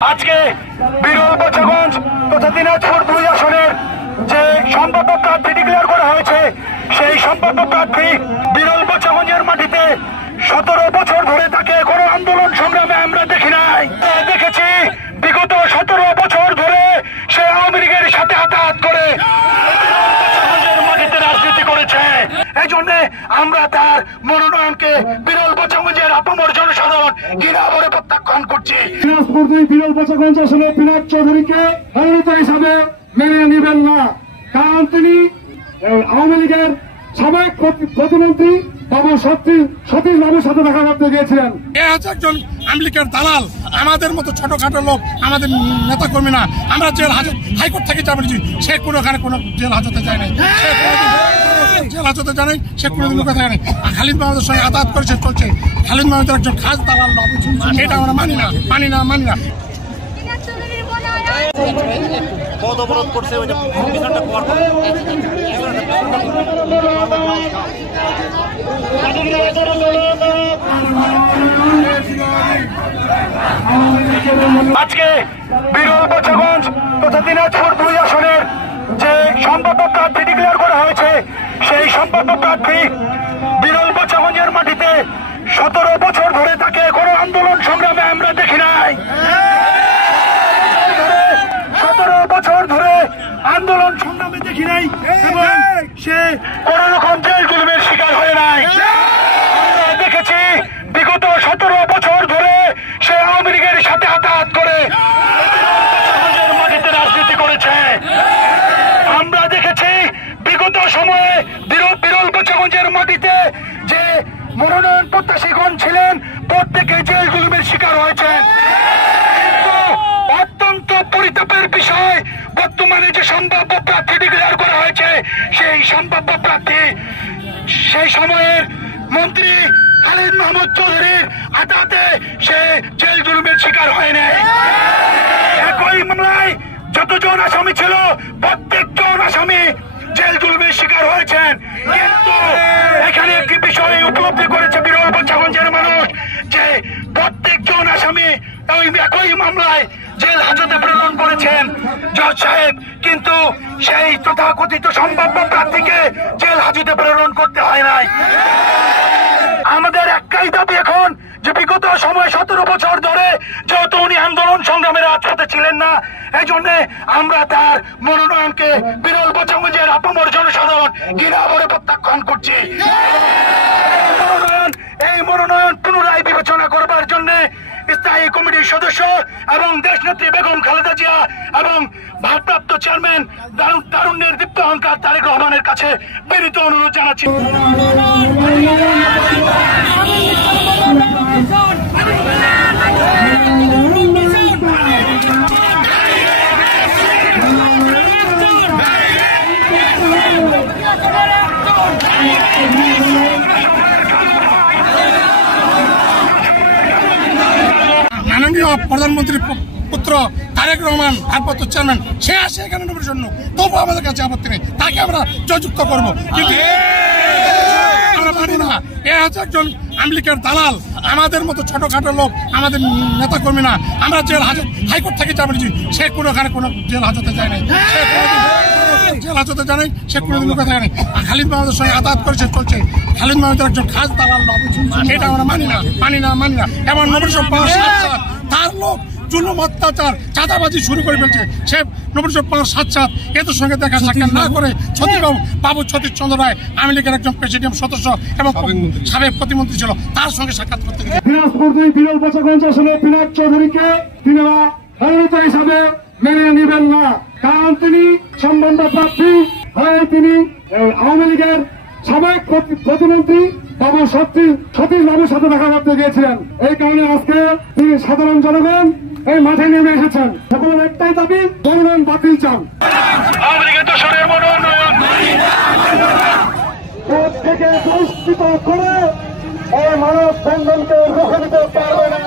আজকে বিরল বছরগঞ্জ তথা দিনাজপুর 2 আসনের যে সম্ভাব্য প্রার্থী ডিক্লেয়ার করা হয়েছে, সেই সম্ভাব্য প্রার্থী বিরল বছরগঞ্জের মাটিতে 17 বছর ধরে তাকে কোনো আন্দোলন সংগ্রামে আমরা দেখি নাই। দেখেছি বিগত 17 বছর ধরে সে আওয়ামী লীগের সাথে হাতাহাত করে মাটিতে রাজনীতি করেছে। এই জন্য আমরা তার মনোনয়নকে বিরল বছরগঞ্জের আপামর জনসাধারণ ঘৃণা ভরে প্রত্যাখ্যান করছি। দিনাজপুর 2 বিরল বছরগঞ্জ আসলে পিনাক চৌধুরীকে মনোনীত হিসাবে মেনে নেবেন না, কারণ তিনি আওয়ামী লীগের সাবেক প্রতিমন্ত্রী বাবু সতীশ বাবুর সাথে দেখা করতে গিয়েছিলেন। একজন আওয়ামী লীগের দালাল, আমাদের মতো ছোটখাটো লোক, আমাদের নেতা কর্মী না। আমরা জেল হাজত হাইকোর্ট থেকে যা বলেছি, সে কোনোখানে কোনো জেল হাজতে যায় নাই, জেল হাজতে যায় নাই, সে কোনোদিন লোকে থাকে নাই। খালিদ মাহমুদের সঙ্গে আদালত করেছে চলছে। খালিদ মাহমুদের একজন খাস দালাল লোক, এটা আমরা মানি না। পদ অবরোধ করছে আজকে বিরল বছরগঞ্জ তথা দিনাজপুর 2 আসনের যে সম্ভাব্য প্রার্থী ডিক্লেয়ার করা হয়েছে, সেই সম্ভাব্য প্রার্থী বিরল বছরগঞ্জের মাটিতে 17 বছর ধরে তাকে কোনো আন্দোলন সংগ্রামে আমরা দেখি নাই। 17 বছর ধরে আন্দোলন সংগ্রামে দেখি নাই এবং সে কোন রকম জেল জুলুমের শিকার হয়ে নাই। আমরা দেখেছি বিগত 17 বছর ধরে সে আওয়ামী লীগের সাথে হাতাহাত করে মাটিতে রাজনীতি করেছে। আমরা দেখেছি বিগত সময়ে বিরল বছরগঞ্জের মাটিতে যে মনোনয়ন প্রত্যাশীগণ ছিলেন, প্রত্যেকে জেল জুলুমের শিকার হয়েছেন। অত্যন্ত পরিতাপের বিষয়, বর্তমানে যে সম্ভাব্য প্রার্থী ডিক্লেয়ার করা হয়েছে, সেই সম্ভাব্য প্রার্থী সেই সময়ের মন্ত্রী খালিদ মাহমুদ চৌধুরীর আদালতে সে জেল জুলুমের শিকার হয় নাই। একই মামলায় যতজন আসামি ছিল, প্রত্যেকজন আসামি জেল জুলুমের শিকার হয়েছেন। কিন্তু এখানে একটি বিষয় উপলব্ধি করেছে বিরল বছরগঞ্জের মানুষ, যে প্রত্যেকজন আসামি একই মামলায় জেল হাজতে প্রেরণ করেছেন জজ সাহেব, কিন্তু সেই তথাকথিত সম্ভাব্য প্রার্থীকে জেল হাজতে প্রেরণ করতে হয় নাই। আমাদের একটাই দাবি এখন, যে বিগত সময় 17 বছর ধরে যেহেতু উনি আন্দোলন সংগ্রামের রাজপথে ছিলেন না, এই জন্য আমরা তার মনোনয়নকে বিরল বছরগঞ্জের আপামর জনসাধারণ ঘৃণা ভরে প্রত্যাখ্যান করছি। এই মনোনয়ন পুনরায় বিবেচনা করবার জন্য স্থায়ী কমিটির সদস্য এবং দেশনেত্রী বেগম খালেদা জিয়া এবং ভারপ্রাপ্ত চেয়ারম্যান তারুণ্যের দীপ্ত অহংকার তারেক রহমানের কাছে বিনীত অনুরোধ জানাচ্ছি। মাননীয় প্রধানমন্ত্রীর পুত্র তারেক রহমান ভারপ্রাপ্ত চেয়ারম্যান, সে আসে এখানে নম্বরের জন্য, তবু আমাদের কাছে আপত্তি নেই, তাকে আমরা জয়যুক্ত করবো। কিন্তু আমরা মানি না, এ হচ্ছে একজন আওয়ামী লীগের দালাল, আমাদের মতো ছোটখাটো লোক, আমাদের নেতা কর্মী না। আমরা জেল হাজত হাইকোর্ট থেকে যা বলেছি, সে কোনোখানে কোনো জেল হাজতে যায় নাই, জেল হাজতে যায় নাই, সে কোনোদিন লোকে থাকে নাই। খালিদ মাহমুদের সঙ্গে আদালত করেছে চলছে। খালিদ মাহমুদের একজন খাস দালাল লোক, এটা আমরা মানি না। এমন নবরসব পাওয়ার সাথে তার লোক জুলুম, অত্যাচার, চাঁদাবাজি শুরু করে ফেলছে। সে নবরসব পাওয়ার সাথে এদের সঙ্গে দেখা সাক্ষাৎ না করে বাবু সতীশ চন্দ্র রায়, আওয়ামী লীগের একজন প্রেসিডিয়াম সদস্য এবং সাবেক প্রতিমন্ত্রী ছিল, তার সঙ্গে সাক্ষাৎ করতে গেছে। দিনাজপুর 2 বিরল বছরগঞ্জ আসলে পিনাক চৌধুরীকে তিনারা মনোনীত হিসাবে মেনে নেবেন না, কারণ তিনি সম্ভাব্য প্রার্থী হয়ে তিনি আওয়ামী লীগের সাবেক প্রতিমন্ত্রী বাবু সতীশ বাবুর সাথে দেখা করতে গিয়েছিলেন। এই কারণে আজকে তিনি সাধারণ জনগণ এই মাঠে নেমে এসেছেন। সকলের একটাই দাবি, মনোনয়ন বাতিল চান। থেকে পুরস্কৃত করে এই মানব বন্ধনকে রুখে দিতে পারবে না।